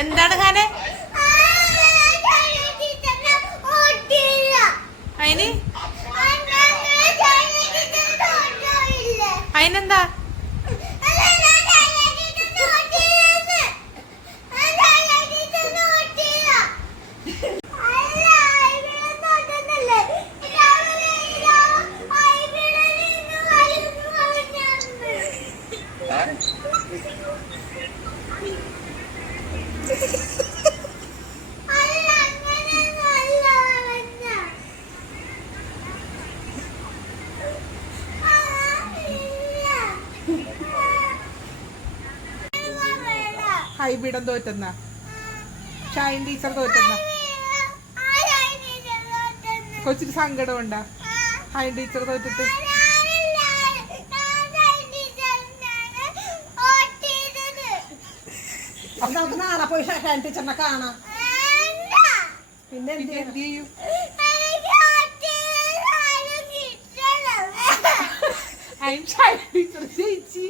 എന്താണ് ഖാനെ അതിന് അതിനെന്താ ഹൈബീഡം തോറ്റെന്ന ഷൈൻ ടീച്ചർ തോറ്റെന്ന കൊച്ചിന് സങ്കടം ഉണ്ടാ ഹൈൻ ടീച്ചർ തോറ്റിട്ട് അപ്പൊ നമുക്ക് നാളെ പോയി ഷൈൻ ടീച്ചറിനെ കാണാം. പിന്നെ എന്ത് ചെയ്യും? ഷൈൻ ടീച്ചർ ജയിച്ചു.